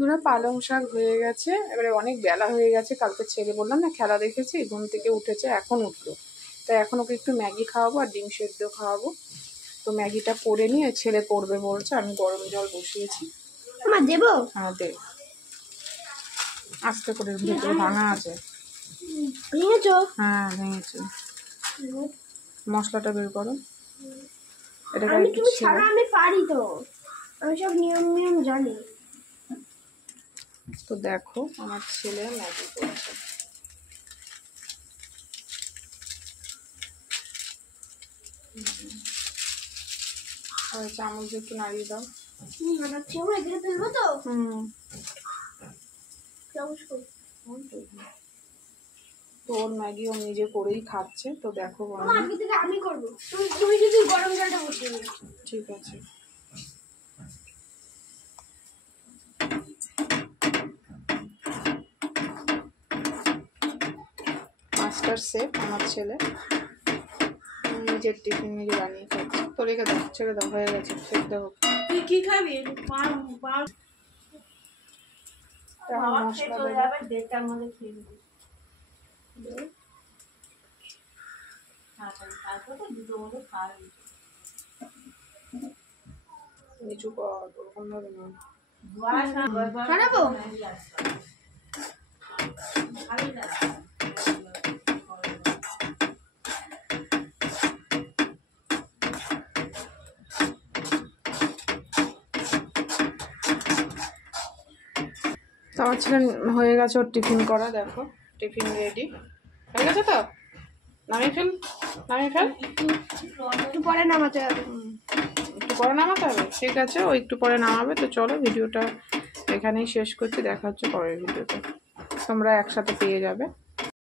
দুটো পালং শাক হয়ে গেছে। এবারে অনেক বেলা হয়ে গেছে, কালকে ছেলে বললাম না খেলা দেখেছি, ঘুম থেকে উঠেছে, এখন উঠলো। তাই এখন ওকে একটু ম্যাগি খাওয়াবো আর ডিম সেদ্ধ খাওয়াবো। তো ম্যাগিটা করে নিয়ে ছেলে করবে বলছে, আমি গরম জল বসিয়েছি। আমার দেবো? হ্যাঁ দে, আস্তে করে, ভেতরে ভাঙা আছে। ভেঙেছো? হ্যাঁ ভেঙেছি। মশলাটা বের করো। এটাকে আমি তুমি ছাড়া আমি পারি তো, আমি সব নিয়ম জানি। তো দেখো আমার ছেলে ম্যাগি করছে। চামচ একটু নাড়িয়ে দাও। ফেলবো তো? তো ওর ম্যাগি ও নিজে করেই খাচ্ছে। তো দেখো আমি করবো, তুমি যদি গরম জলটা বসিয়ে দিও। ঠিক আছে। মাস্টার শেফ আমার ছেলে, নিজের টিফিন নিজে বানিয়ে খাচ্ছে। তো রেখে দাও, ছেড়ে দাও, হয়ে গেছে, সেদ্ধ হোক। তুই কি খাবি? নিচু কর, ওরকম ভাবে না। খারাপো? তো আমার ছেলে হয়ে গেছে ওর টিফিন করা। দেখো টিফিন রেডি হয়ে গেছে। তো নামিয়ে ফেল, নামিয়ে ফেল। একটু পরে নামাতে হবে। একটু পরে নামাতে হবে, ঠিক আছে, ও একটু পরে নামাবে। তো চলো ভিডিওটা এখানেই শেষ করছি, দেখা হচ্ছে পরের ভিডিওতে, তোমরা একসাথে পেয়ে যাবে।